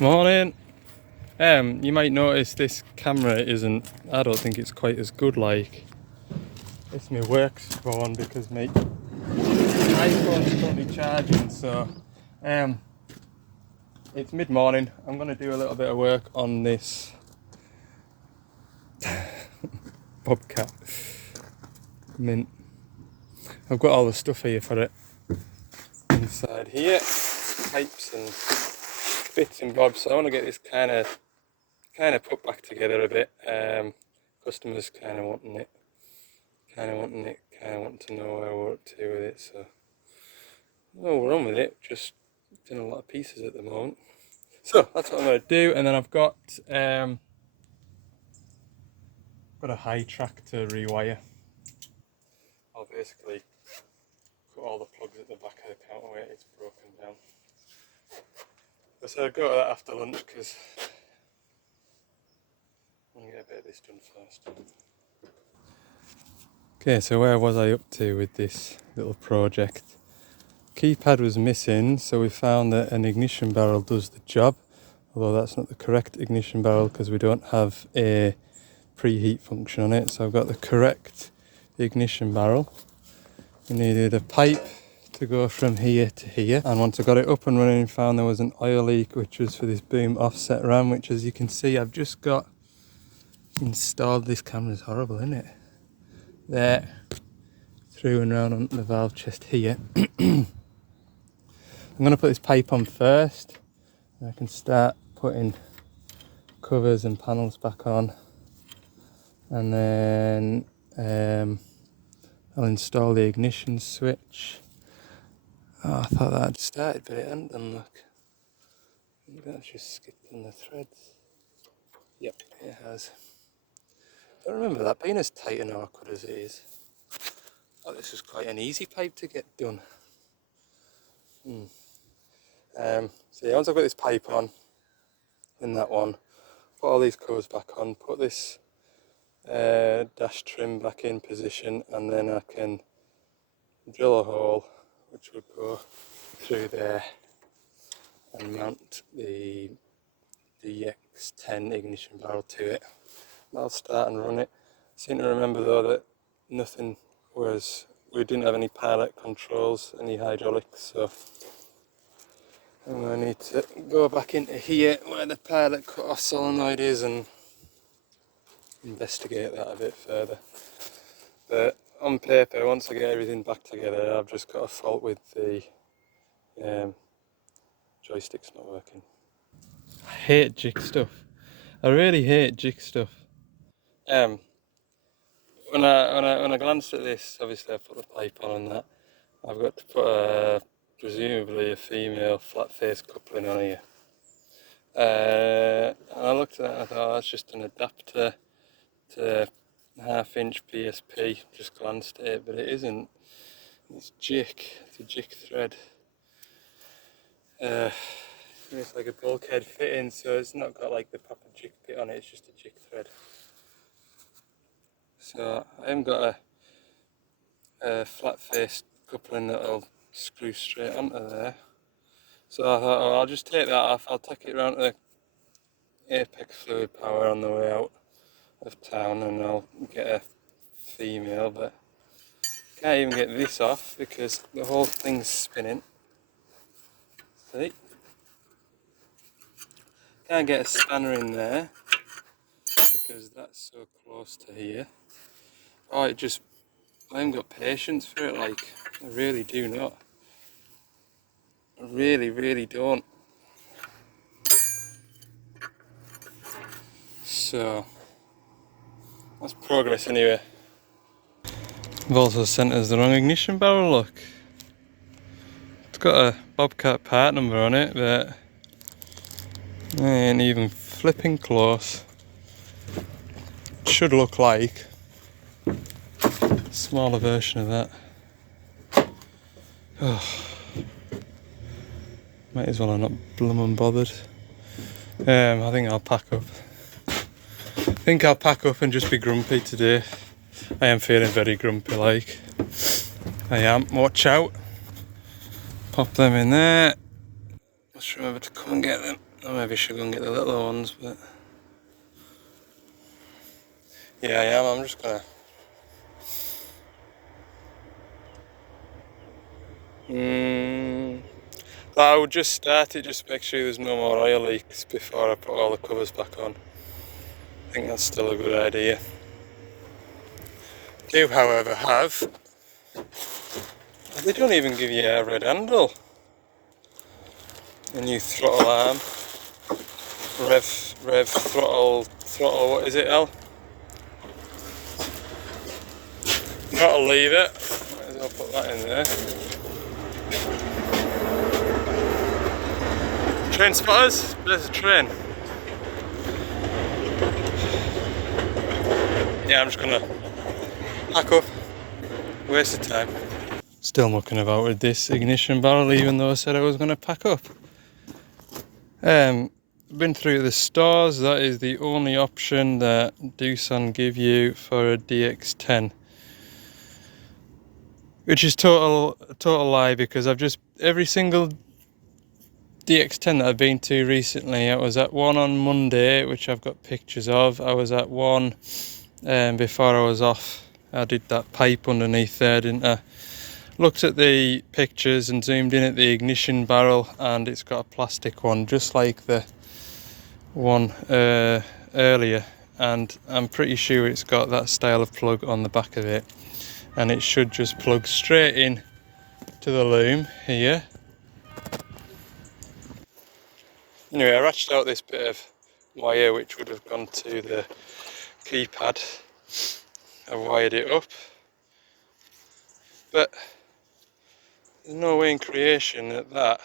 Morning. You might notice this camera isn't, I don't think it's quite as good like. It's my work phone because my iPhone's currently charging, so it's mid-morning. I'm going to do a little bit of work on this Bobcat mint. I've got all the stuff here for it inside here, pipes and bits and bobs, so I want to get this kind of put back together a bit. Customers kind of wanting to know where we're up to with it, so we're on with it, just doing a lot of pieces at the moment. So that's what I'm going to do, and then I've got a high track to rewire. I'll basically cut all the plugs at the back of the counterweight, it's broken down. So I'll go to that after lunch because I'm going to get a bit of this done first. Okay, so where was I up to with this little project? Keypad was missing, so we found that an ignition barrel does the job, although that's not the correct ignition barrel because we don't have a preheat function on it. So I've got the correct ignition barrel. We needed a pipe to go from here to here, and once I got it up and running, found there was an oil leak which was for this boom offset ram, which, as you can see, I've just got installed. This camera's horrible, isn't it? There, through and round onto the valve chest here. I'm going to put this pipe on first, and I can start putting covers and panels back on, and then I'll install the ignition switch. Oh, I thought that had started, but it hadn't done, look. Maybe that's just skipped on the threads. Yep, it has. I don't remember that being as tight and awkward as it is. Oh, this was quite an easy pipe to get done. So yeah, once I've got this pipe on, in that one, put all these covers back on, put this dash trim back in position, and then I can drill a hole which would go through there and mount the DX27 ignition barrel to it. I'll start and run it. I seem to remember though that we didn't have any pilot controls, any hydraulics, so I'm going to need to go back into here where the pilot cut-off solenoid is and investigate that a bit further. But on paper, once I get everything back together, I've just got a fault with the joystick's not working. I hate jig stuff. I really hate jig stuff. When I glanced at this, obviously I put the pipe on and that. I've got to put presumably a female flat face coupling on here. And I looked at that and I thought, oh, that's just an adapter to 1/2-inch PSP. Just glanced at it, but it isn't. It's a jig thread. It's like a bulkhead fitting, so it's not got like the proper jig bit on it, it's just a jig thread. So I haven't got a flat face coupling that'll screw straight onto there. So I thought, oh, I'll just take that off, I'll take it round to the Apex Fluid Power on the way out of town and I'll get a female, but can't even get this off because the whole thing's spinning. See? Can't get a spanner in there because that's so close to here. Oh, I haven't got patience for it, like, I really do not. I really don't. So, that's progress anyway. I've also sent us the wrong ignition barrel, look. It's got a Bobcat part number on it, but it ain't even flipping close. It should look like a smaller version of that. Oh. Might as well have not bloomin' bothered. I think I'll pack up and just be grumpy today. I am feeling very grumpy, like. I am. Watch out. Pop them in there. Let's remember to come and get them. I maybe should go and get the little ones, but yeah, I am. I'm just gonna. I would just start it, just make sure there's no more oil leaks before I put all the covers back on. I think that's still a good idea. I do, however, have. They don't even give you a red handle. A new throttle arm. Rev throttle, what is it, Al? Throttle lever. Might as well put that in there. Train spotters, there's a train. Yeah, I'm just gonna pack up, waste of time. Still mucking about with this ignition barrel, even though I said I was gonna pack up. Been through the stores. That is the only option that Doosan give you for a DX10, which is total lie, because I've just, every single DX10 that I've been to recently, I was at one on Monday, which I've got pictures of. I was at one before I was off. I did that pipe underneath there, didn't I? Looked at the pictures and zoomed in at the ignition barrel, and it's got a plastic one just like the one earlier, and I'm pretty sure it's got that style of plug on the back of it, and it should just plug straight in to the loom here. Anyway, I ratcheted out this bit of wire which would have gone to the keypad. I wired it up, but there's no way in creation that that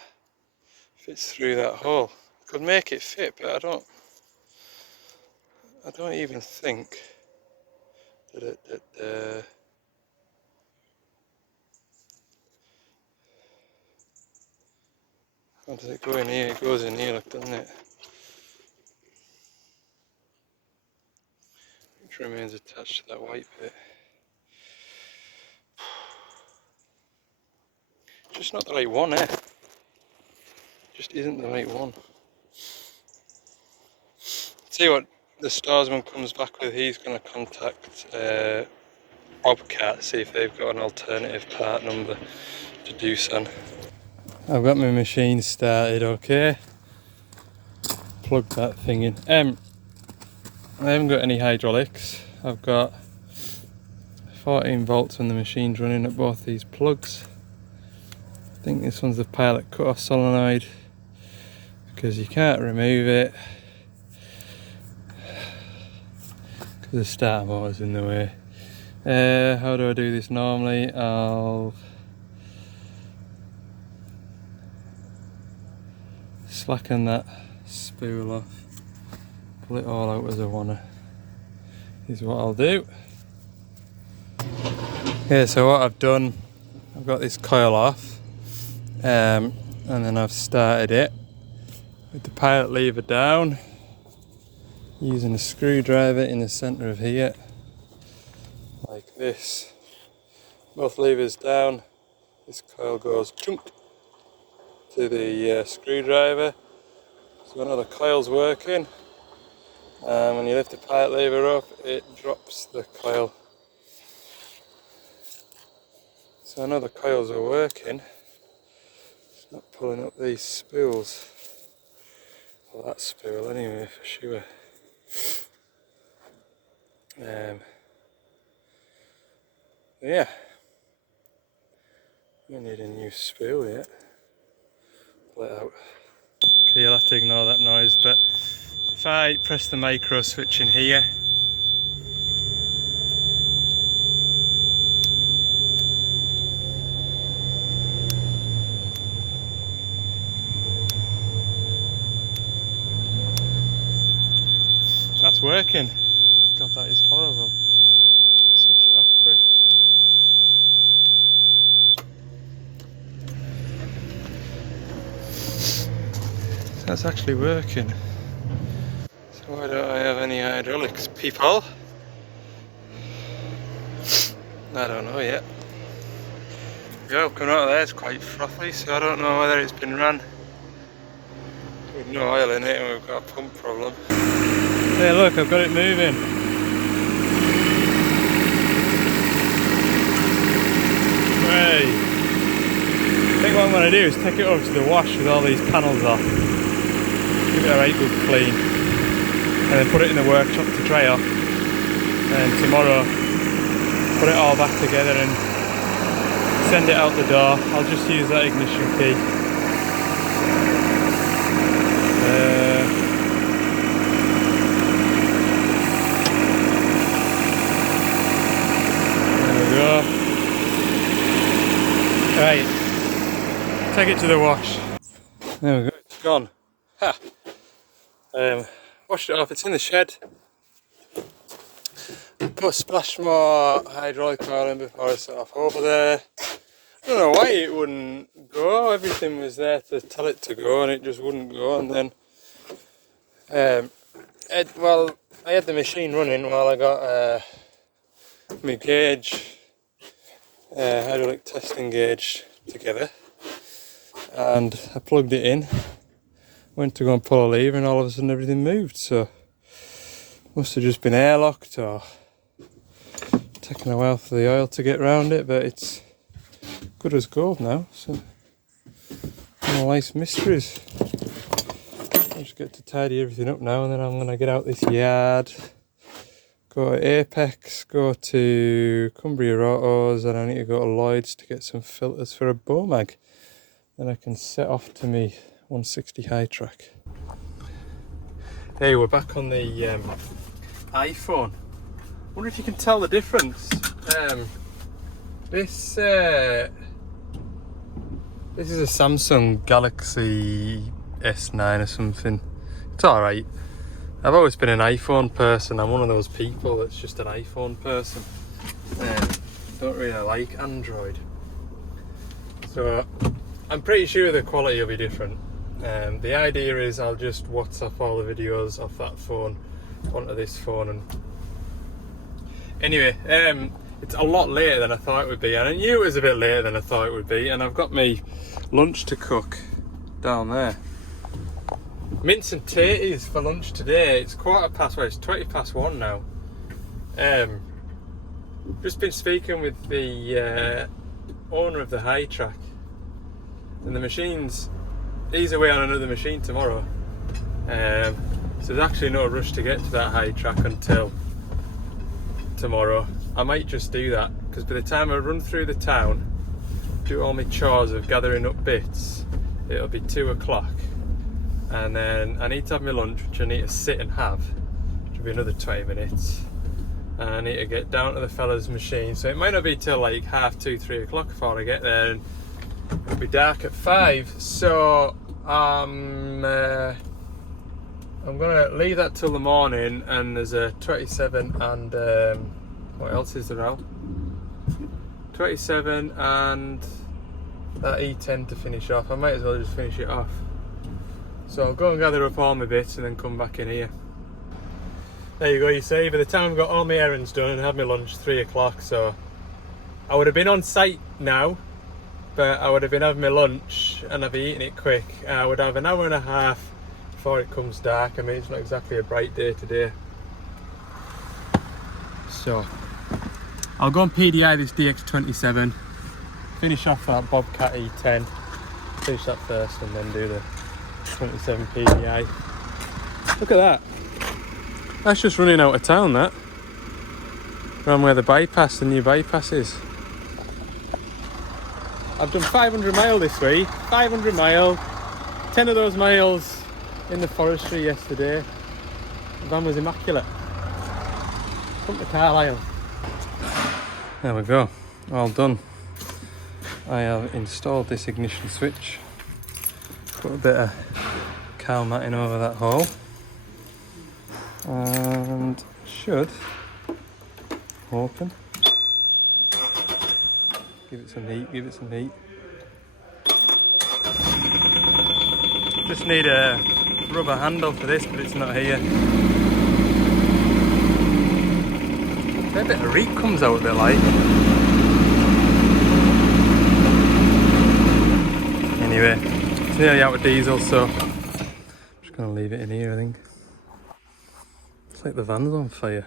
fits through that hole. I could make it fit, but I don't even think that how does it go in here? It goes in here, look, doesn't it? Which remains attached to that white bit. It's just not the right one, eh? Just isn't the right one. See what the Starsman comes back with. He's going to contact Bobcat, see if they've got an alternative part number to Doosan. I've got my machine started, okay. Plug that thing in. I haven't got any hydraulics. I've got 14 volts when the machine's running at both these plugs. I think this one's the pilot cut-off solenoid, because you can't remove it because the starter motor's in the way. How do I do this normally? I'll slacken that spool off, pull it all out as I wanna. Is what I'll do. Okay, so what I've done, I've got this coil off, and then I've started it with the pilot lever down, using a screwdriver in the centre of here, like this. Both levers down, this coil goes chunk to the screwdriver, so I know the coil's working. When you lift the pilot lever up, it drops the coil. So I know the coils are working. It's not pulling up these spools. Well, that spool anyway, for sure. Yeah. We need a new spool yet. Pull it out. Okay, you'll have to ignore that noise, but if I press the micro switch in here, that's working. God, that is horrible. Switch it off quick. That's actually working. So why don't I have any hydraulics, people? I don't know yet. The oil coming out of there is quite frothy, so I don't know whether it's been run with no oil in it and we've got a pump problem. Hey look, I've got it moving. Hey! I think what I'm going to do is take it over to the wash with all these panels off. Give it a right good clean. And then put it in the workshop to dry off. And tomorrow put it all back together and send it out the door. I'll just use that ignition key. There we go. Right, take it to the wash. There we go, it's gone. Ha! Washed it off, it's in the shed. Put a splash more hydraulic oil in before I set off over there. I don't know why it wouldn't go. Everything was there to tell it to go and it just wouldn't go. And then, I had the machine running while I got my gauge, hydraulic testing gauge together. And I plugged it in, went to go and pull a lever and all of a sudden everything moved. So, must have just been airlocked or taken a while for the oil to get round it, but it's good as gold now, so no nice mysteries. I'll just get to tidy everything up now and then I'm going to get out this yard, go to Apex, go to Cumbria Autos, and I need to go to Lloyd's to get some filters for a bow mag. Then I can set off to me 160 high track. Hey, we're back on the iPhone. Wonder if you can tell the difference. This is a Samsung Galaxy S9 or something. It's alright. I've always been an iPhone person. I'm one of those people that's just an iPhone person. Don't really like Android. So I'm pretty sure the quality will be different. The idea is I'll just WhatsApp all the videos off that phone onto this phone. And anyway, it's a lot later than I thought it would be, and I knew it was a bit later than I thought it would be, and I've got my lunch to cook down there. Mince and tatties for lunch today. It's 1:20 now. Just been speaking with the owner of the high track, and the machines, he's away on another machine tomorrow, so there's actually no rush to get to that high track until tomorrow. I might just do that because by the time I run through the town, do all my chores of gathering up bits, it'll be 2 o'clock, and then I need to have my lunch, which I need to sit and have, which will be another 20 minutes, and I need to get down to the fella's machine, so it might not be till like 2:30, 3 o'clock before I get there, and it'll be dark at 5, so I'm gonna leave that till the morning. And there's a 27 and what else is there now? 27 and that E10 to finish off. I might as well just finish it off. So I'll go and gather up all my bits and then come back in here. There you go, you see, by the time I've got all my errands done and had my lunch, 3 o'clock, so I would have been on site now, but I would have been having my lunch and I'd be eating it quick. I would have an hour and a half before it comes dark. I mean, it's not exactly a bright day today. So I'll go and PDI this DX27, finish off that Bobcat E10, finish that first and then do the 27 PDI. Look at that. That's just running out of town, that. Around where the new bypass is. I've done 500 mile this week, 500 mile, 10 of those miles in the forestry yesterday. The van was immaculate. Come to Carlisle. There we go, all done. I have installed this ignition switch, put a bit of cowl matting over that hole, and should open. Give it some heat, give it some heat. Just need a rubber handle for this, but it's not here. A bit of reek comes out a bit like. Anyway, it's nearly out of diesel, so gonna leave it in here, I think. It's like the van's on fire.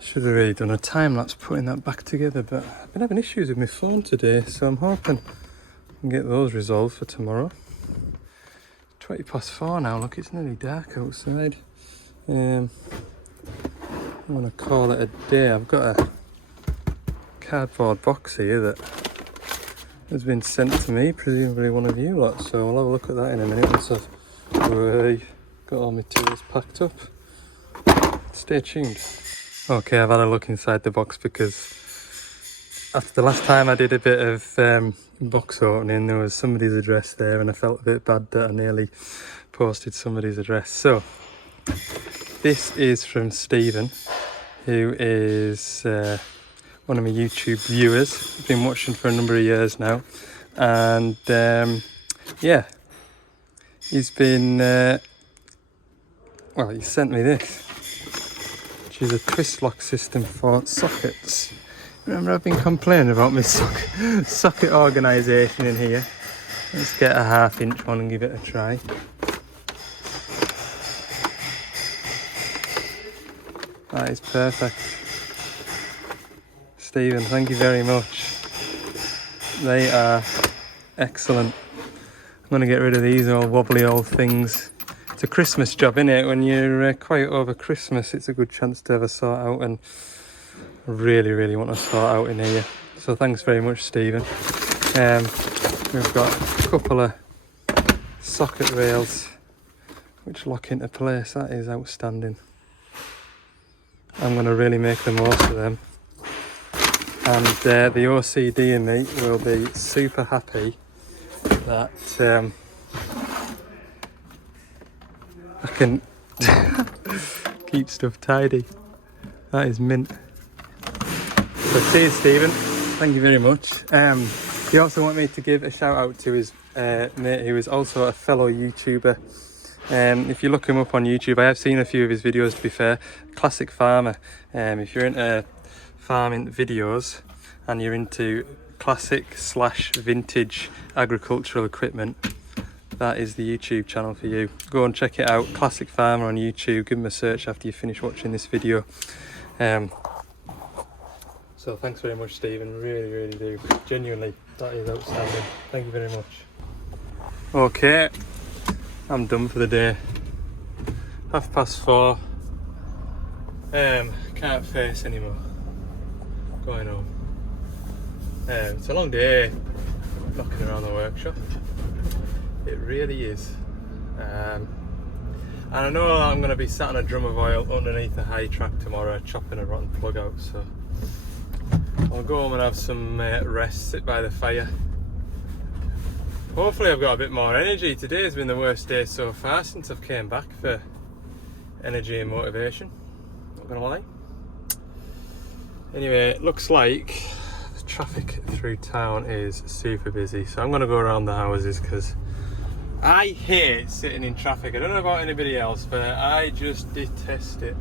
Should have really done a time lapse putting that back together, but I've been having issues with my phone today, so I'm hoping I can get those resolved for tomorrow. 4:20 now, look, it's nearly dark outside. I'm gonna call it a day. I've got a cardboard box here that has been sent to me, presumably one of you lot, so I'll have a look at that in a minute once I've got all my tools packed up. Stay tuned. Okay, I've had a look inside the box because after the last time I did a bit of box opening, there was somebody's address there and I felt a bit bad that I nearly posted somebody's address. So this is from Stephen, who is one of my YouTube viewers. I've been watching for a number of years now, and yeah, he's been well, he sent me this, which is a twist lock system for sockets. Remember, I've been complaining about my socket organisation in here. Let's get a 1/2 inch one and give it a try. That is perfect. Stephen, thank you very much. They are excellent. I'm going to get rid of these old wobbly old things. It's a Christmas job, isn't it? When you're quite over Christmas, it's a good chance to have a sort out, and I really want to sort out in here. So thanks very much, Stephen. We've got a couple of socket rails which lock into place. That is outstanding. I'm going to really make the most of them, and the OCD in me will be super happy that I can keep stuff tidy. That is mint. So cheers, Stephen, thank you very much. He also wanted me to give a shout out to his mate, who is also a fellow YouTuber. If you look him up on YouTube, I have seen a few of his videos, to be fair. Classic Farmer. If you're into farming videos and you're into classic / vintage agricultural equipment, that is the YouTube channel for you. Go and check it out, Classic Farmer on YouTube. Give him a search after you finish watching this video. So thanks very much, Stephen, really do. Genuinely, that is outstanding. Thank you very much. Okay, I'm done for the day. 4:30. Can't face anymore. Going home. It's a long day knocking around the workshop. It really is. And I know I'm going to be sat on a drum of oil underneath a high track tomorrow, chopping a rotten plug out, so I'll go home and have some rest, sit by the fire. Hopefully I've got a bit more energy. Today has been the worst day so far since I've came back for energy and motivation, not gonna lie. Anyway, it looks like the traffic through town is super busy, so I'm gonna go around the houses because I hate sitting in traffic. I don't know about anybody else, but I just detest it.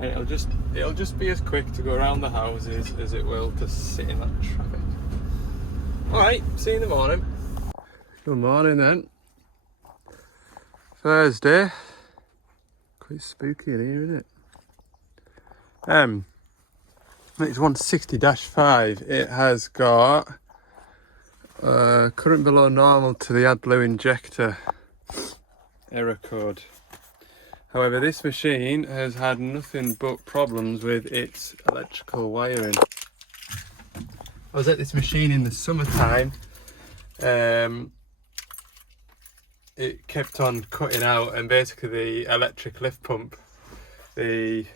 And it'll just be as quick to go around the houses as it will to sit in that traffic. Alright, see you in the morning. Good morning then. Thursday. Quite spooky in here, isn't it? It's 160-5. It has got current below normal to the AdBlue injector error code. However, this machine has had nothing but problems with its electrical wiring. I was at this machine in the summertime. It kept on cutting out, and basically the electric lift pump, the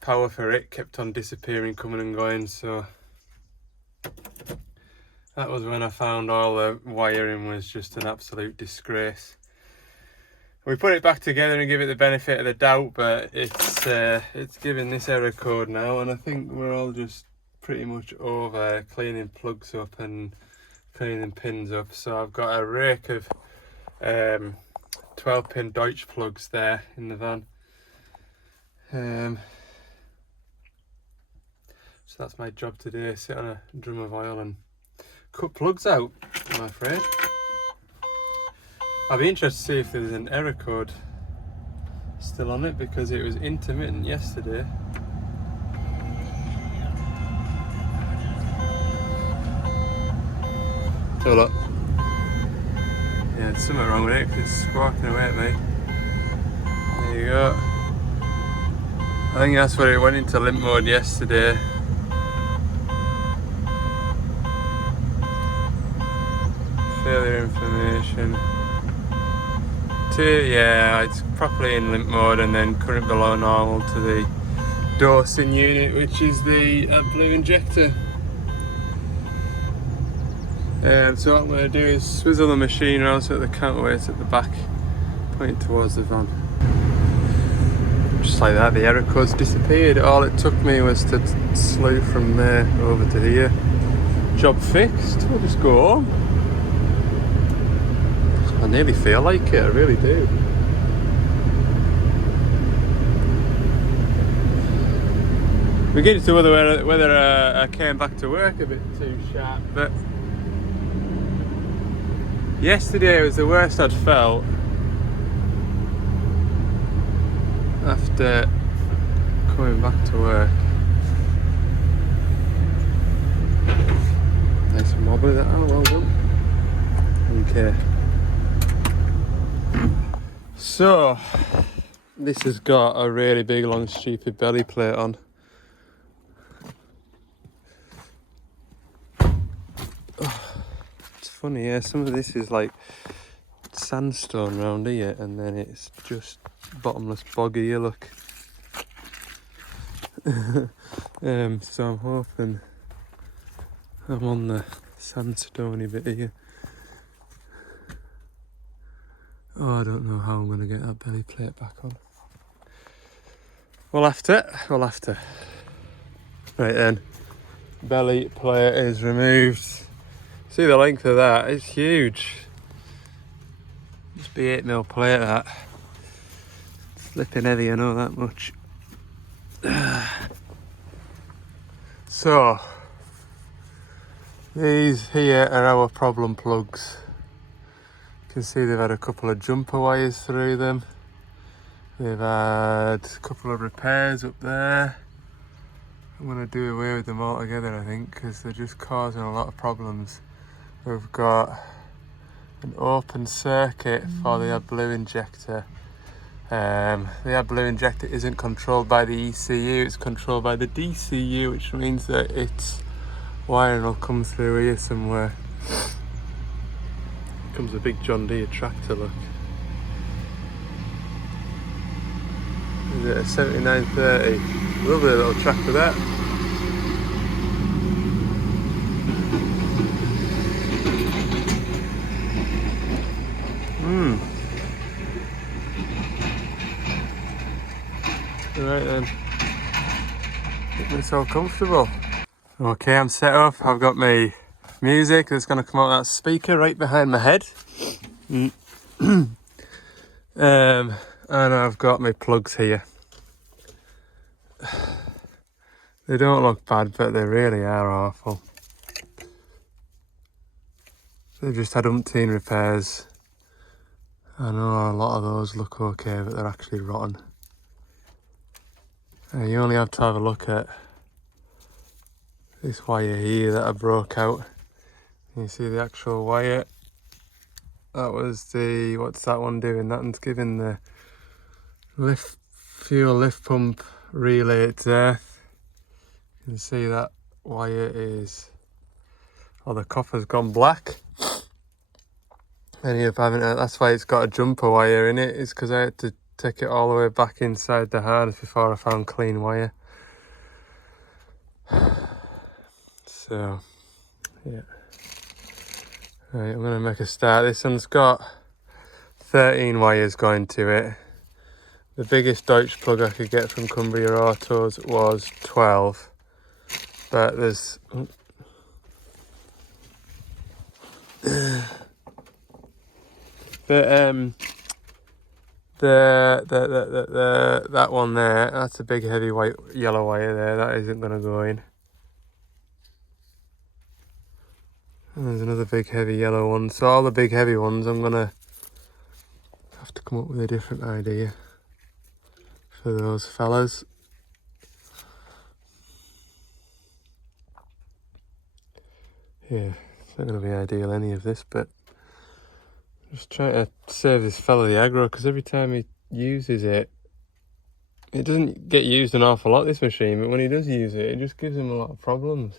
power for it kept on disappearing, coming and going, so that was when I found all the wiring was just an absolute disgrace. We put it back together and give it the benefit of the doubt, but it's giving this error code now, and I think we're all just pretty much over cleaning plugs up and cleaning pins up. So I've got a rake of 12-pin Deutsch plugs there in the van. So that's my job today, sit on a drum of oil and cut plugs out, I'm afraid. I'd be interested to see if there's an error code still on it, because it was intermittent yesterday. So look, yeah, there's something wrong with it because it's squawking away at me. There you go. I think that's where it went into limp mode yesterday. Failure information. Yeah, it's properly in limp mode, and then current below normal to the dosing unit, which is the AdBlue injector. So what I'm going to do is swizzle the machine around so that the counterweight's at the back, pointing towards the van. Just like that, the error code's disappeared. All it took me was to slew from there over to here. Job fixed. We'll just go home. I nearly feel like it, I really do. We get into whether I came back to work a bit too sharp, but yesterday was the worst I'd felt after coming back to work. Nice and wobbly that. Oh, well done. Okay. So, this has got a really big, long, stupid belly plate on. It's funny, yeah, some of this is like sandstone round here, and then it's just bottomless bog here, look. So I'm hoping I'm on the sandstony bit here. Oh, I don't know how I'm going to get that belly plate back on. We'll have to. Right then, belly plate is removed. See the length of that, it's huge. Must be 8mm plate that. Flipping heavy, I know that much. So, these here are our problem plugs. You can see they've had a couple of jumper wires through them. They've had a couple of repairs up there. I'm going to do away with them altogether, I think, because they're just causing a lot of problems. We've got an open circuit for the AdBlue injector. The AdBlue injector isn't controlled by the ECU, it's controlled by the DCU, which means that its wiring will come through here somewhere. Comes a big John Deere tractor, look. Is it a 7930? Lovely little tractor that. Right then. Get me so comfortable. Okay, I'm set up. I've got my music that's going to come out of that speaker right behind my head. And I've got my plugs here. They don't look bad, but they really are awful. They've just had umpteen repairs. I know a lot of those look okay, but they're actually rotten. You only have to have a look at this wire here that I broke out. You see the actual wire. That was the, what's that one doing? That one's giving the fuel lift pump relay its earth. You can see that wire is, oh, the copper's gone black. Ended up having that's why it's got a jumper wire in it. It's because I had to take it all the way back inside the harness before I found clean wire. So, yeah. Right, I'm going to make a start. This one's got 13 wires going to it. The biggest Deutsch plug I could get from Cumbria Autos was 12. But there's... that one there, that's a big heavy white yellow wire there, that isn't going to go in. And there's another big heavy yellow one. So all the big heavy ones I'm going to to come up with a different idea for those fellas. Yeah, it's not going to be ideal, any of this, but just trying to save this fella the aggro, because every time he uses it, it doesn't get used an awful lot, this machine, but when he does use it, it just gives him a lot of problems.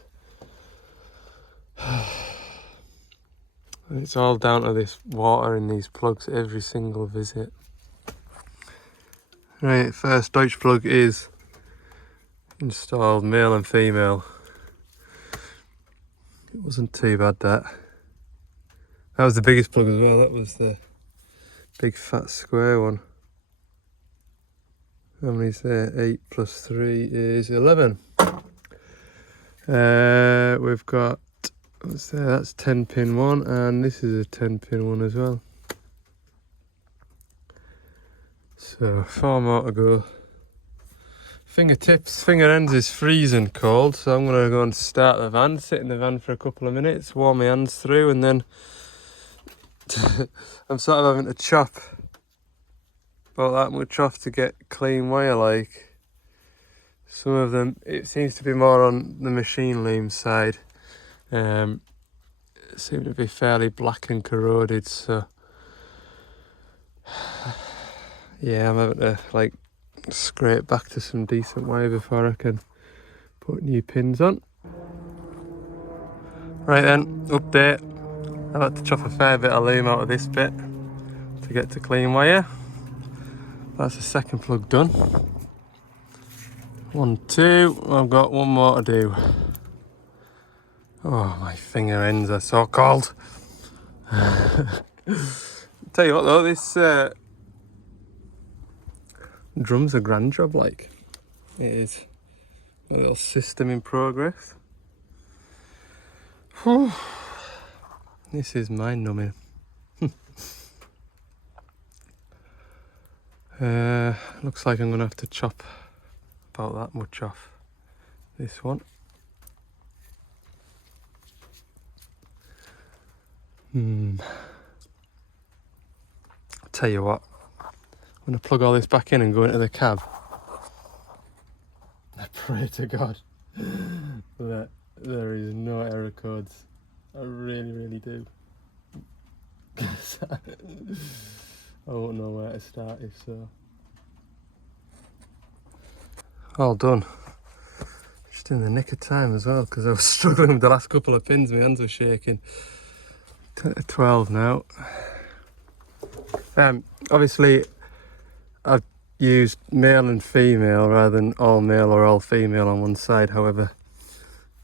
And it's all down to this water in these plugs every single visit. Right, first Deutsch plug is installed, male and female. It wasn't too bad, that. That was the biggest plug as well, that was the big fat square one. How many's there? 8 plus 3 is 11. We've got, what's there? That's 10 pin one, and this is a 10 pin one as well. So 4 more to go. Fingertips, finger ends is freezing cold, so I'm gonna go and start the van, sit in the van for a couple of minutes, warm my hands through, and then I'm sort of having to chop about that much off to get clean wire. Like, some of them, it seems to be more on the machine loom side, seem to be fairly black and corroded, so yeah, I'm having to like scrape back to some decent wire before I can put new pins on. Right then, update. I've had to chop a fair bit of loom out of this bit to get to clean wire. That's the second plug done. 1, 2, I've got one more to do. Oh, my finger ends are so cold. Tell you what though, this drum's a grand job, like. It is a little system in progress. Whew. This is mind numbing. Looks like I'm gonna have to chop about that much off this one. Tell you what, I'm gonna plug all this back in and go into the cab. I pray to God that there is no error codes. I really, really do. I won't know where to start if so. All done. Just in the nick of time as well, because I was struggling with the last couple of pins, my hands were shaking. 12 now. Obviously I've used male and female rather than all male or all female on one side. However,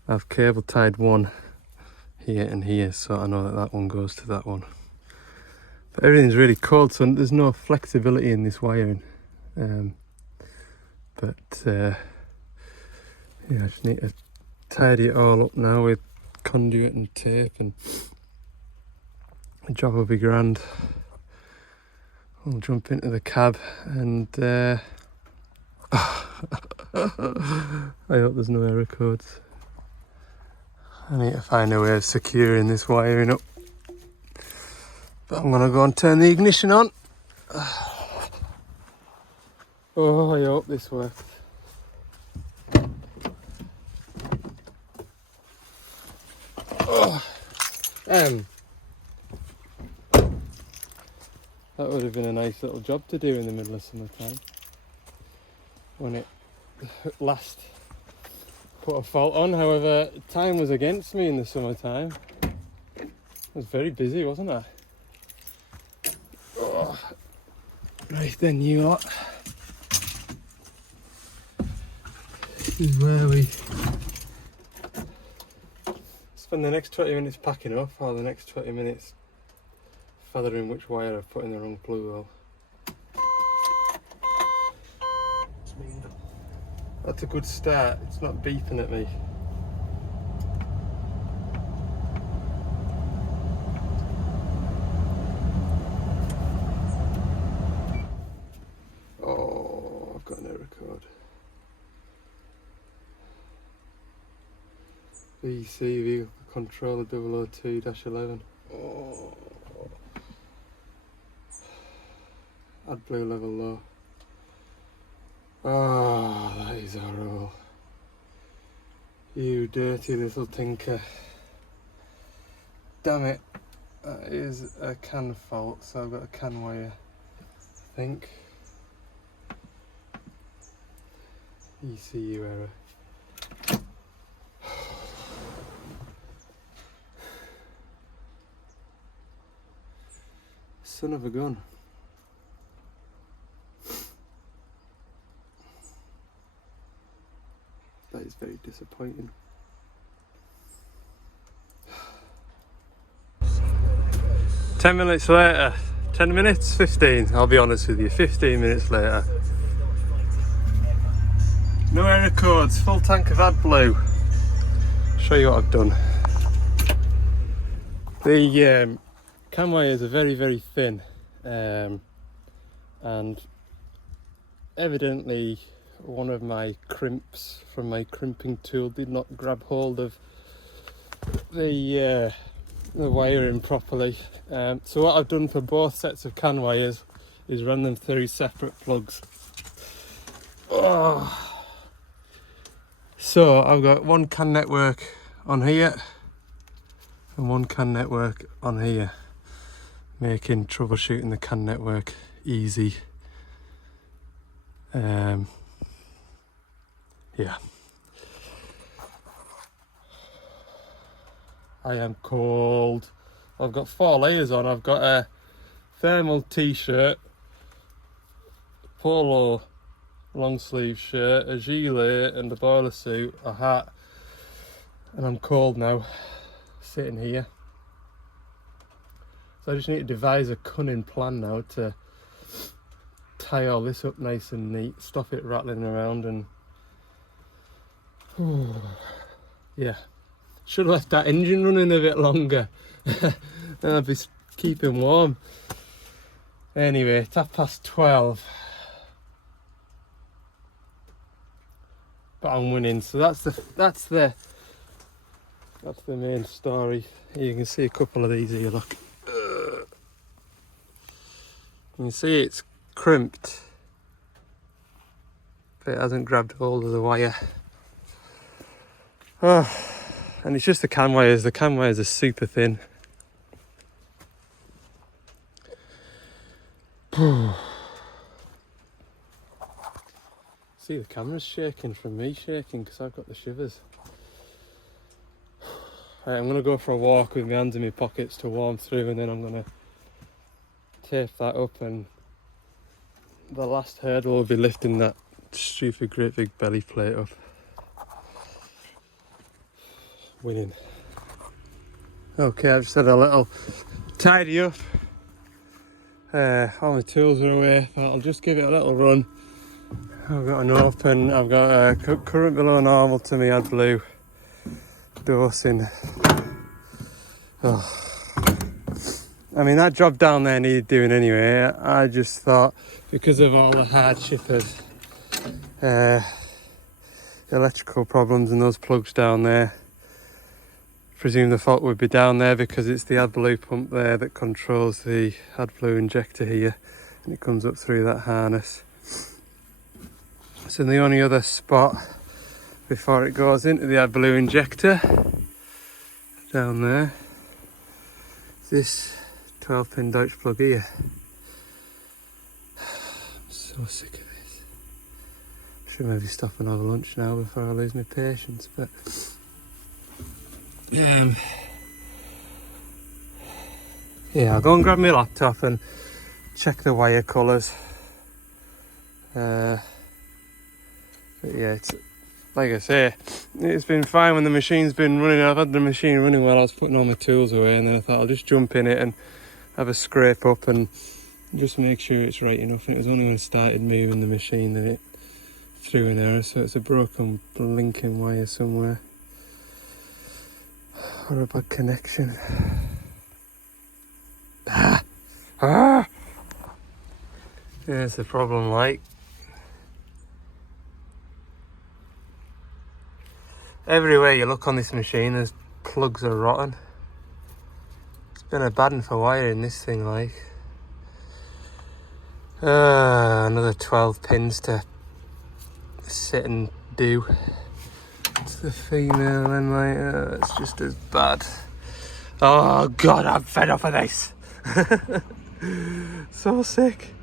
I've cable tied one here and here, so I know that that one goes to that one. But everything's really cold, so there's no flexibility in this wiring. Yeah, I just need to tidy it all up now with conduit and tape, and the job will be grand. I'll jump into the cab and I hope there's no error codes. I need to find a way of securing this wiring up. But I'm gonna go and turn the ignition on. Oh, I hope this works. Oh, that would have been a nice little job to do in the middle of summertime, when it last put a fault on. However, time was against me in the summertime. I was very busy, wasn't I? Oh. Right then, you lot. This is where we spend the next 20 minutes packing up, or the next 20 minutes feathering which wire I've put in the wrong plug hole. That's a good start, it's not beeping at me. Oh, I've got an error code. VC Vehicle Controller 002-11. Oh. AdBlue level low. Oh, that is our roll. You dirty little tinker. Damn it. That is a can fault, so I've got a can wire, I think. ECU error. Son of a gun. That is very disappointing. Ten minutes later. 10 minutes? 15, I'll be honest with you. 15 minutes later. No error codes, full tank of AdBlue. Show you what I've done. The cam wires are very, very thin, and evidently one of my crimps from my crimping tool did not grab hold of the wiring properly. So what I've done for both sets of can wires is run them through separate plugs. Oh. So I've got one can network on here and one can network on here, making troubleshooting the can network easy. Yeah. I am cold. I've got 4 layers on. I've got a thermal t-shirt, polo long sleeve shirt, a gilet and a boiler suit, a hat, and I'm cold now, sitting here. So I just need to devise a cunning plan now to tie all this up nice and neat, stop it rattling around, and yeah. Should have left that engine running a bit longer. Then I'd be keeping warm. Anyway, it's 12:30. But I'm winning, so that's the main story. You can see a couple of these here, look. You can see it's crimped, but it hasn't grabbed hold of the wire. Oh, and it's just the can wires. The can wires are super thin. See, the camera's shaking from me shaking because I've got the shivers. Right, I'm going to go for a walk with my hands in my pockets to warm through, and then I'm going to tape that up, and the last hurdle will be lifting that stupid great big belly plate up. Winning. Okay, I've just had a little tidy up. All my tools are away. I'll just give it a little run. I've got an open, I've got a current below normal to my AdBlue dosing. Oh. I mean, that job down there needed doing anyway. I just thought, because of all the hardship of electrical problems and those plugs down there, presume the fault would be down there because it's the AdBlue pump there that controls the AdBlue injector here, and it comes up through that harness. So the only other spot before it goes into the AdBlue injector down there is this 12-pin Deutsch plug here. I'm so sick of this. Should maybe stop and have a lunch now before I lose my patience, but yeah, I'll go and grab my laptop and check the wire colours. But yeah, it's like I say, it's been fine when the machine's been running. I've had the machine running while I was putting all my tools away, and then I thought I'll just jump in it and have a scrape up and just make sure it's right enough. And it was only when it started moving the machine that it threw an error, so it's a broken blinking wire somewhere. Or a bad connection. Here's the problem, like. Everywhere you look on this machine, there's plugs are rotten. It's been a bad one for wiring this thing, like. Another 12 pins to sit and do. It's the female and like, it's just as bad. Oh God, I'm fed up of this. So sick.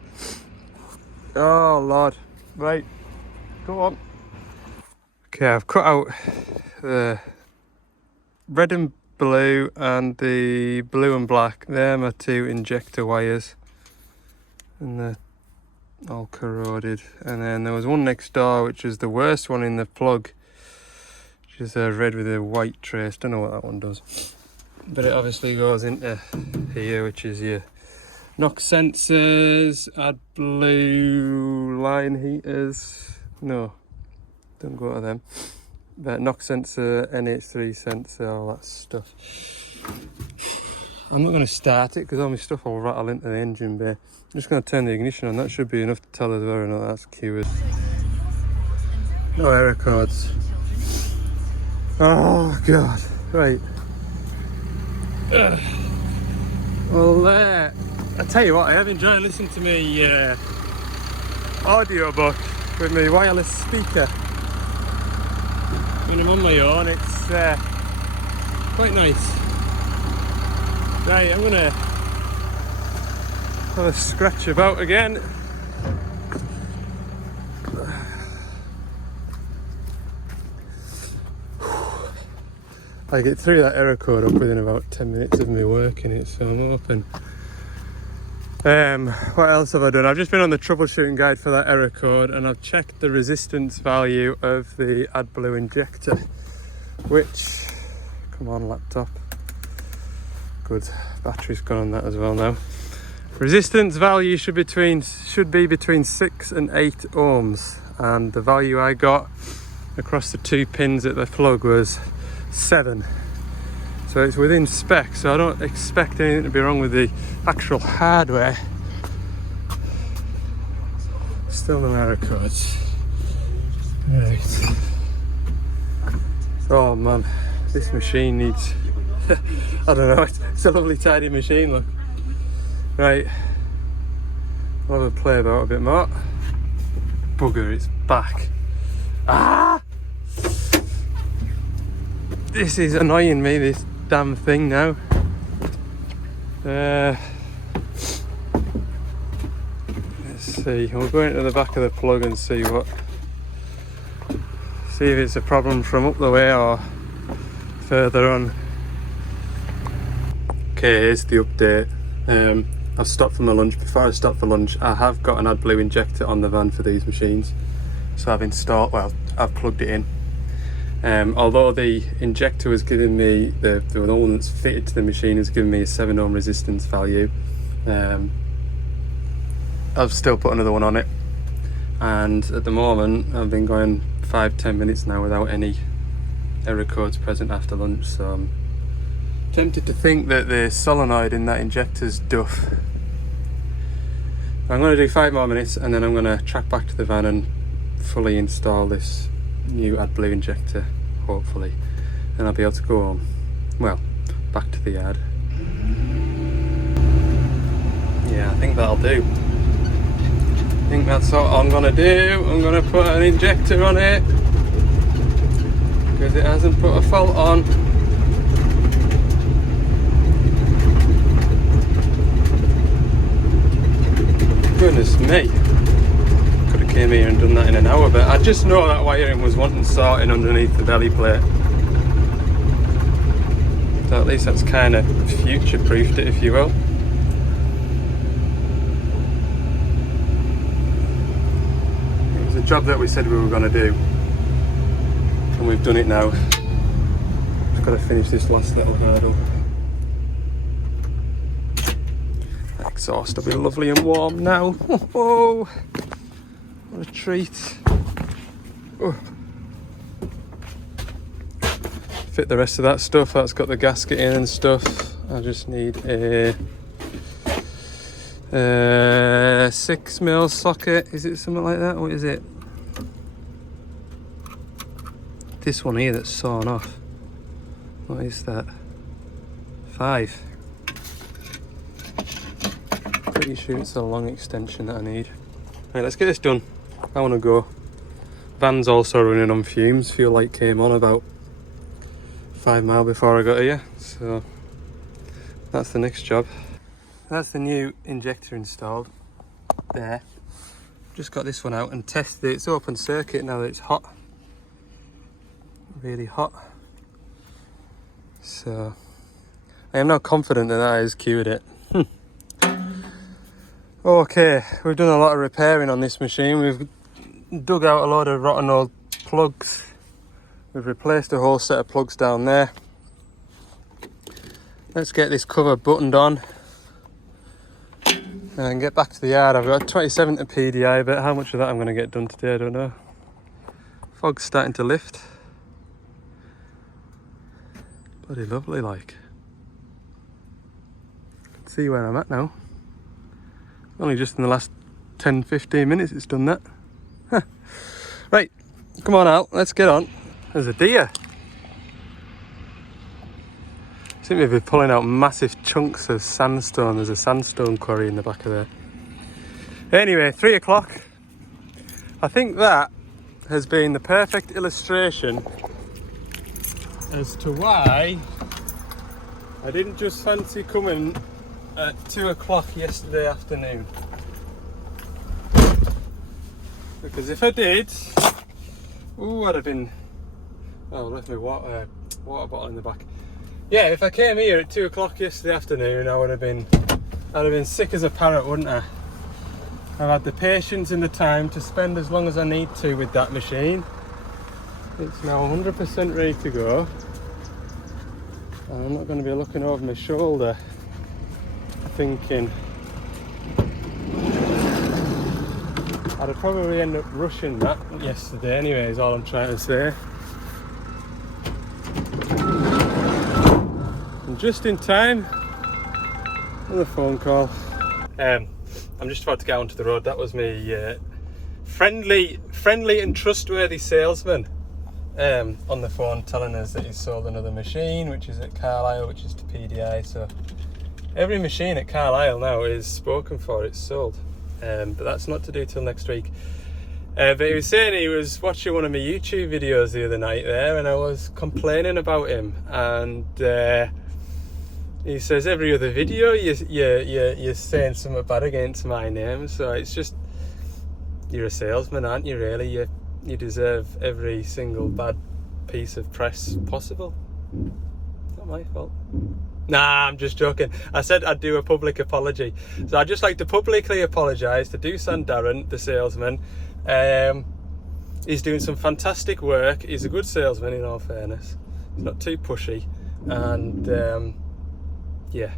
Oh Lord. Right, go on. Okay, I've cut out the red and blue and the blue and black. They're my two injector wires. And they're all corroded. And then there was one next door, which is the worst one in the plug. Which is red with a white trace. Don't know what that one does. But it obviously goes into here, which is your knock sensors, AdBlue line heaters. No, don't go to them. But knock sensor, NH3 sensor, all that stuff. I'm not going to start it because all my stuff will rattle into the engine bay. I'm just going to turn the ignition on. That should be enough to tell us whether or not that's cured. No error codes. Oh God. Right. Well, I tell you what, I have enjoyed listening to me audiobook with my wireless speaker. When I'm on my own, it's quite nice. Right, I'm gonna have a scratch about again. I get through that error code up within about 10 minutes of me working it, so I'm hoping. What else have I done? I've just been on the troubleshooting guide for that error code, and I've checked the resistance value of the AdBlue injector, which, come on laptop, good, battery's gone on that as well now. Resistance value should be between 6 and 8 ohms, and the value I got across the two pins at the plug was 7. So it's within spec, so I don't expect anything to be wrong with the actual hardware. Still no error codes. Right. Oh man, this machine needs I don't know, it's a lovely tidy machine, look. Right, I'll have a play about a bit more. Bugger, it's back. Ah! This is annoying me, this damn thing now. Let's see, we'll go into the back of the plug and see if it's a problem from up the way or further on. Okay, here's the update. I've stopped for my lunch. Before I stopped for lunch, I have got an AdBlue injector on the van for these machines. So I've plugged it in. Although the injector was giving me, the one that's fitted to the machine was giving me a 7 ohm resistance value, I've still put another one on it, and at the moment I've been going 5-10 minutes now without any error codes present after lunch, so I'm tempted to think that the solenoid in that injector's duff. I'm going to do 5 more minutes and then I'm going to track back to the van and fully install this new AdBlue injector, hopefully, and I'll be able to go home, well, back to the yard. Yeah, I think that'll do. I think that's what I'm gonna do. I'm gonna put an injector on it because it hasn't put a fault on. Goodness me, could have came here and done that in an hour, but I just know that wiring was wanting sorting underneath the belly plate. So at least that's kind of future-proofed it, if you will. It was a job that we said we were going to do, and we've done it now. Just got to finish this last little hurdle. That exhaust will be lovely and warm now. Oh, what a treat. Oh. Fit the rest of that stuff. That's got the gasket in and stuff. I just need a 6mm socket. Is it something like that? What is it? This one here that's sawn off. What is that? 5. pretty sure it's a long extension that I need. Right, let's get this done. I want to go. Van's also running on fumes. Fuel light came on about 5 miles before I got here, so that's the next job. That's the new injector installed there. Just got this one out and tested it. It's open circuit now that it's hot, really hot. So I am now confident that that has cured it. Okay, we've done a lot of repairing on this machine. We've dug out a load of rotten old plugs. We've replaced a whole set of plugs down there. Let's get this cover buttoned on and get back to the yard. I've got 27 to PDI, but how much of that I'm going to get done today, I don't know. Fog's starting to lift. Bloody lovely, like. I can see where I'm at now. Only just in the last 10-15 minutes it's done that. Huh. Right, come on out, let's get on. There's a deer. Seem to be pulling out massive chunks of sandstone. There's a sandstone quarry in the back of there. Anyway, 3 o'clock. I think that has been the perfect illustration as to why I didn't just fancy coming at 2 o'clock yesterday afternoon. Because if I did, ooh, I'd have been, oh, left my water bottle in the back. Yeah, if I came here at 2 o'clock yesterday afternoon, I'd have been sick as a parrot, wouldn't I? I've had the patience and the time to spend as long as I need to with that machine. It's now 100% ready to go. And I'm not going to be looking over my shoulder thinking I'd probably end up rushing that yesterday anyway, is all I'm trying to say. And just in time, another phone call. I'm just about to get onto the road. That was me friendly and trustworthy salesman on the phone telling us that he's sold another machine, which is at Carlisle, which is to PDI. So every machine at Carlisle now is spoken for, it's sold. But that's not to do till next week. But he was saying he was watching one of my YouTube videos the other night there, and I was complaining about him, and he says every other video you're saying something bad against my name. So it's just, you're a salesman, aren't you, really? You deserve every single bad piece of press possible. Not my fault. Nah, I'm just joking. I said I'd do a public apology. So I'd just like to publicly apologise to Dusan Darren, the salesman. He's doing some fantastic work. He's a good salesman, in all fairness. He's not too pushy. And yeah,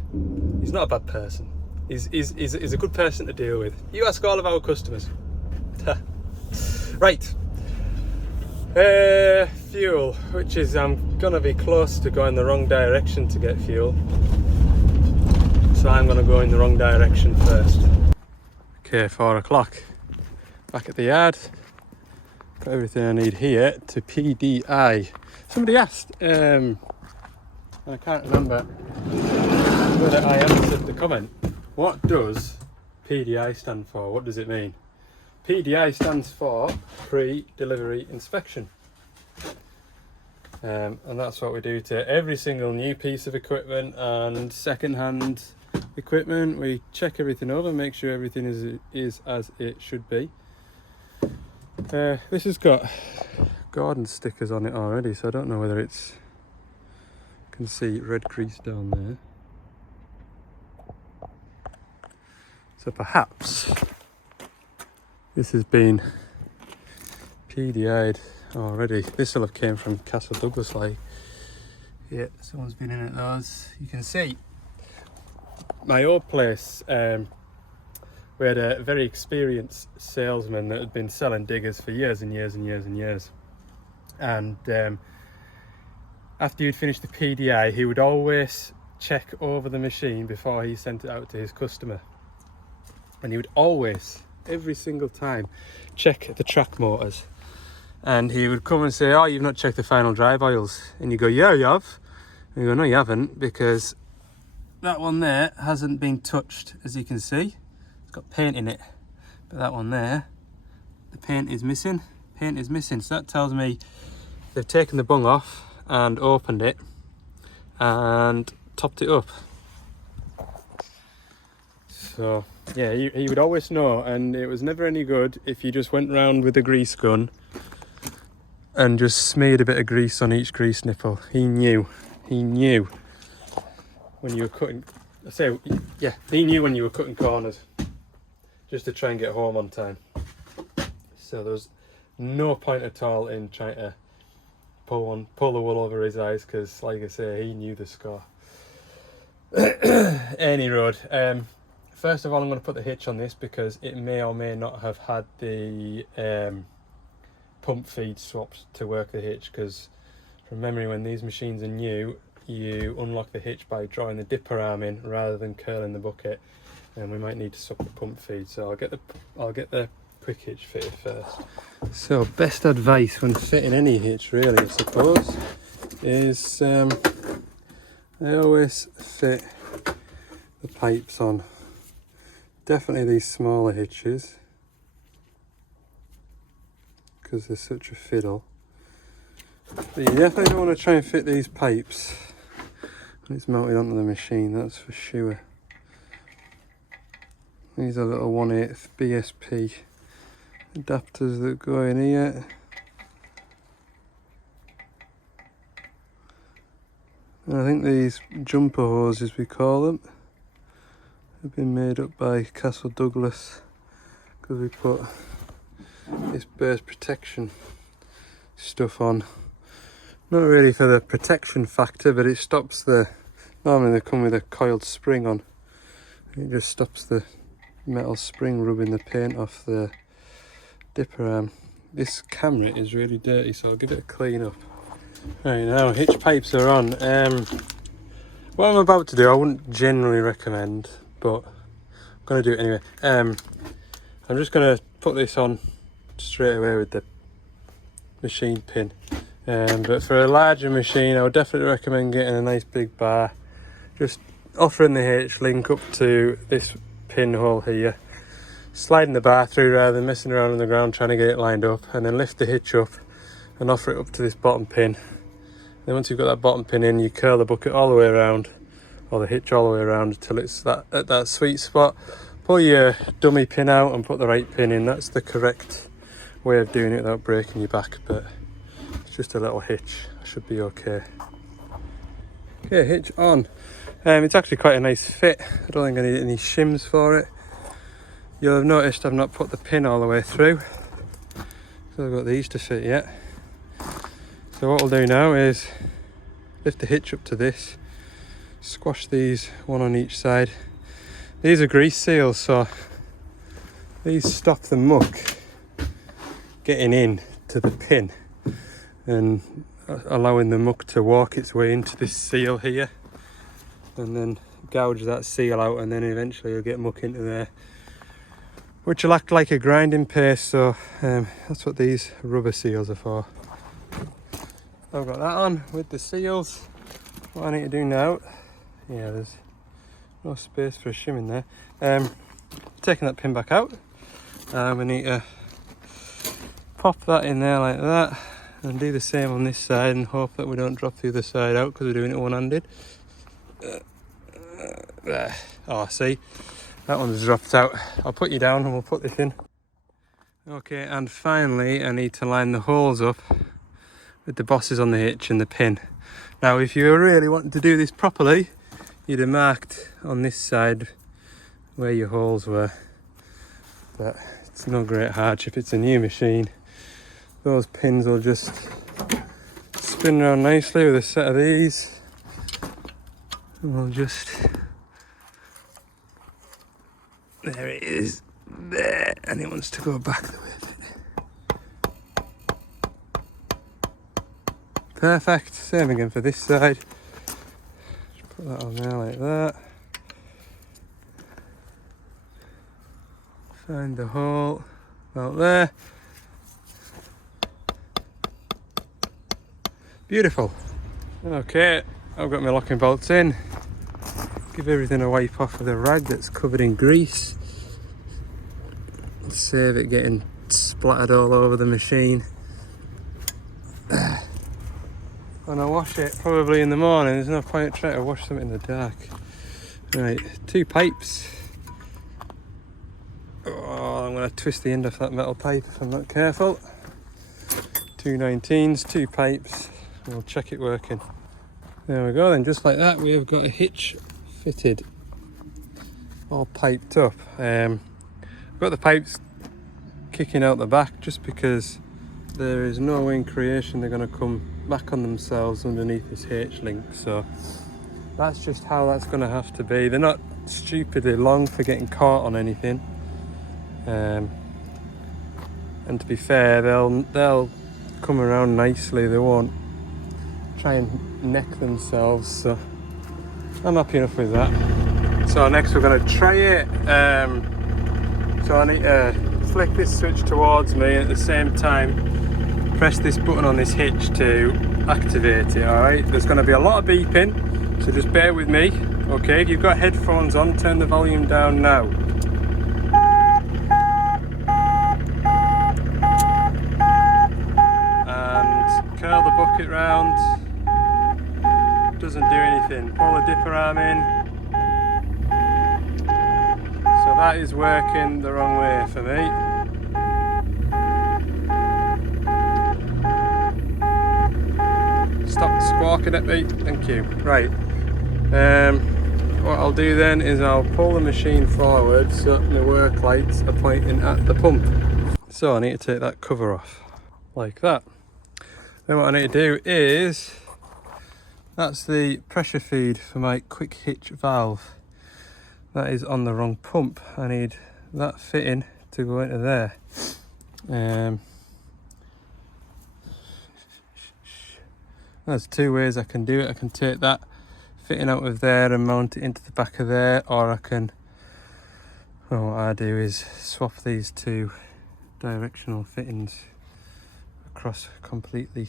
he's not a bad person. He's a good person to deal with. You ask all of our customers. Right. Fuel, which is, I'm gonna be close to going the wrong direction to get fuel, so I'm gonna go in the wrong direction first. Okay, 4 o'clock, back at the yard. Got everything I need here to PDI. Somebody asked, I can't remember whether I answered the comment, what does PDI stand for? What does it mean? PDI stands for pre-delivery inspection, and that's what we do to every single new piece of equipment and second-hand equipment. We check everything over, make sure everything is as it should be. This has got garden stickers on it already, so I don't know whether it's, you can see red grease down there, so perhaps this has been PDI'd already. This will have came from Castle Douglas, like. Yeah, someone's been in at those. You can see my old place, we had a very experienced salesman that had been selling diggers for years and years and years and years. And after you'd finished the PDI, he would always check over the machine before he sent it out to his customer. And he would always, every single time, check the track motors, and he would come and say, oh, you've not checked the final drive oils, and you go, yeah, you have. And you go, no, you haven't, because that one there hasn't been touched, as you can see. got paint in it, but that one there, the paint is missing. So that tells me they've taken the bung off and opened it and topped it up. So yeah, he would always know, and it was never any good if you just went round with a grease gun and just smeared a bit of grease on each grease nipple. He knew when you were cutting, he knew when you were cutting corners, just to try and get home on time. So there was no point at all in trying to pull the wool over his eyes, because like I say, he knew the score. Any road. First of all, I'm going to put the hitch on this because it may or may not have had the pump feed swapped to work the hitch, because from memory, when these machines are new, you unlock the hitch by drawing the dipper arm in rather than curling the bucket, and we might need to swap the pump feed. So I'll get the quick hitch fitted first. So best advice when fitting any hitch, really, I suppose, is I always fit the pipes on. Definitely these smaller hitches, because they're such a fiddle. But you definitely don't want to try and fit these pipes when it's mounted onto the machine, that's for sure. These are little 1/8 BSP adapters that go in here. And I think these jumper hoses, we call them, have been made up by Castle Douglas, because we put this burst protection stuff on. Not really for the protection factor, but it stops the, normally they come with a coiled spring on. It just stops the metal spring rubbing the paint off the dipper arm. This camera is really dirty, so I'll give it a clean up. Right, now hitch pipes are on. What I'm about to do, I wouldn't generally recommend, but I'm going to do it anyway. I'm just going to put this on straight away with the machine pin. But for a larger machine, I would definitely recommend getting a nice big bar. Just offering the hitch link up to this pinhole here, sliding the bar through rather than messing around on the ground trying to get it lined up, and then lift the hitch up and offer it up to this bottom pin. Then once you've got that bottom pin in, you curl the bucket all the way around, or the hitch all the way around, until it's at that sweet spot. Pull your dummy pin out and put the right pin in. That's the correct way of doing it without breaking your back, but it's just a little hitch. I should be okay. Okay, hitch on. It's actually quite a nice fit. I don't think I need any shims for it. You'll have noticed I've not put the pin all the way through, so I've got these to fit yet. So what we'll do now is lift the hitch up to this, squash these one on each side. These are grease seals, so these stop the muck getting in to the pin and allowing the muck to walk its way into this seal here, and then gouge that seal out, and then eventually you'll get muck into there, which will act like a grinding paste. So that's what these rubber seals are for. I've got that on with the seals. What I need to do now, yeah, there's no space for a shim in there. Taking that pin back out, we need to pop that in there like that, and do the same on this side, and hope that we don't drop the other side out because we're doing it one-handed. Oh, see, that one's dropped out. I'll put you down and we'll put this in. Okay, and finally I need to line the holes up with the bosses on the hitch and the pin. Now, if you were really wanting to do this properly, you'd have marked on this side where your holes were, but it's no great hardship. It's a new machine. Those pins will just spin around nicely with a set of these, and we'll just, there it is, there, and it wants to go back the way of it. Perfect. Same again for this side. Just put that on there like that. Find the hole out there. Beautiful. Okay, I've got my locking bolts in. Give everything a wipe off with a rag that's covered in grease. save it getting splattered all over the machine. When I wash it, probably in the morning, there's no point trying to wash something in the dark. Right, 2 pipes. Oh, I'm going to twist the end off that metal pipe if I'm not careful. 2 19s, 2 pipes, and we'll check it working. There we go then, just like that, we have got a hitch fitted, all piped up. I've got the pipes kicking out the back just because there is no way in creation they're going to come back on themselves underneath this H-link, so that's just how that's going to have to be. They're not stupidly long for getting caught on anything, and to be fair, they'll come around nicely. They won't try and neck themselves, so I'm happy enough with that. So next we're going to try it. So I need to flick this switch towards me, at the same time press this button on this hitch to activate it. Alright, there's going to be a lot of beeping, so just bear with me. Okay, if you've got headphones on, turn the volume down now. And curl the bucket round. Doesn't do anything. Pull the dipper arm in. So that is working the wrong way for me. Stop squawking at me, thank you. Right, what I'll do then is I'll pull the machine forward so the work lights are pointing at the pump. So I need to take that cover off, like that. Then what I need to do is, that's the pressure feed for my quick hitch valve. That is on the wrong pump. I need that fitting to go into there. There's 2 ways I can do it. I can take that fitting out of there and mount it into the back of there, or I can, well, what I do is swap these 2 directional fittings across completely,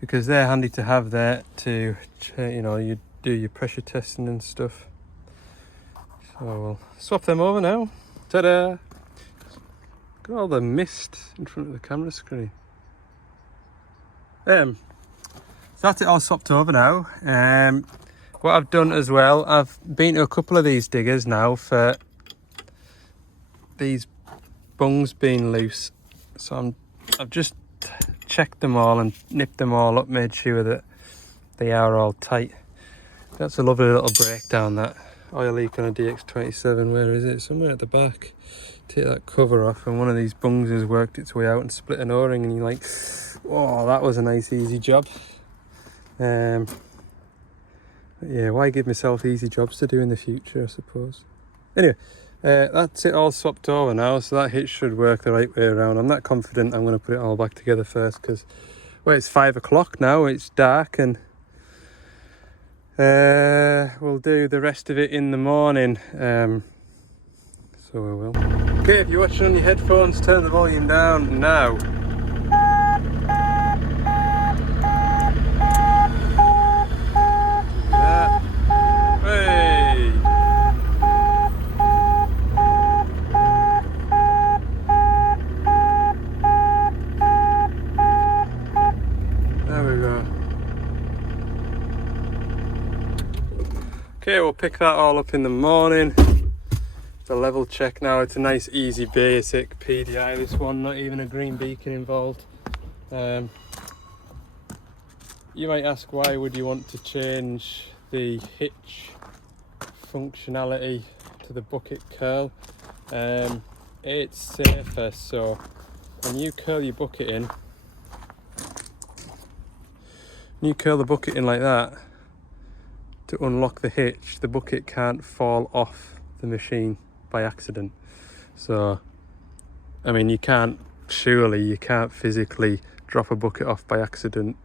because they're handy to have there to, you know, you do your pressure testing and stuff. So we'll swap them over now. Ta-da! Got all the mist in front of the camera screen. So that's it all swapped over now. What I've done as well, I've been to a couple of these diggers now for these bungs being loose. So I've just checked them all and nipped them all up, made sure that they are all tight. That's a lovely little breakdown, that oil leak on a DX27. Where is it? Somewhere at the back. Take that cover off and one of these bungs has worked its way out and split an o-ring, and you're like, oh, that was a nice easy job. Yeah, why give myself easy jobs to do in the future, I suppose. Anyway, that's it all swapped over now, so that hitch should work the right way around. I'm not confident I'm going to put it all back together first, because, well, it's 5 o'clock now, it's dark, and we'll do the rest of it in the morning. So we will. Okay, if you're watching on your headphones, turn the volume down now. Hey! There we go. Okay, we'll pick that all up in the morning. The level check now. It's a nice easy basic PDI, this one, not even a green beacon involved. You might ask, why would you want to change the hitch functionality to the bucket curl? It's safer. So when you curl your bucket in, the bucket in like that, to unlock the hitch, the bucket can't fall off the machine by accident. So, I mean, you can't physically drop a bucket off by accident,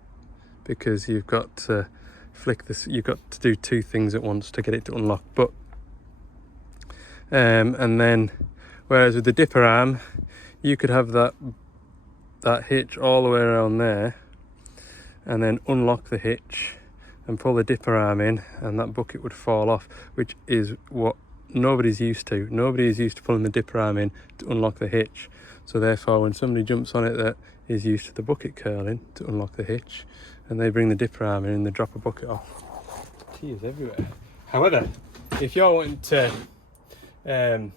because you've got to flick this, you've got to do 2 things at once to get it to unlock. But and then, whereas with the dipper arm, you could have that hitch all the way around there, and then unlock the hitch and pull the dipper arm in, and that bucket would fall off, which is what nobody's used to. Nobody is used to pulling the dipper arm in to unlock the hitch. So therefore, when somebody jumps on it that is used to the bucket curling to unlock the hitch, and they bring the dipper arm in and they drop a bucket off, tears everywhere. However, if you're wanting to turn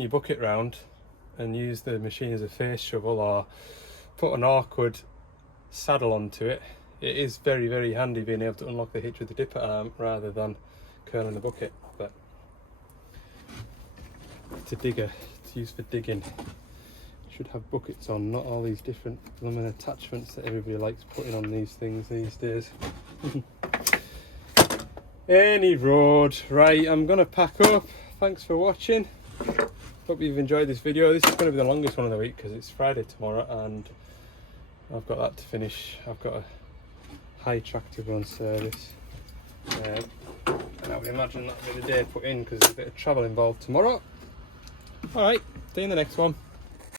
your bucket round and use the machine as a face shovel, or put an awkward saddle onto it, it is very, very handy being able to unlock the hitch with the dipper arm rather than curling the bucket. But it's a digger, it's used for digging. You should have buckets on, not all these different blooming attachments that everybody likes putting on these things these days. Any road. Right, I'm gonna pack up. Thanks for watching. Hope you've enjoyed this video. This is going to be the longest one of the week because it's Friday tomorrow and I've got that to finish. I've got a high tractor run service, and I would imagine that'll be the day put in because there's a bit of travel involved tomorrow. Alright, see you in the next one.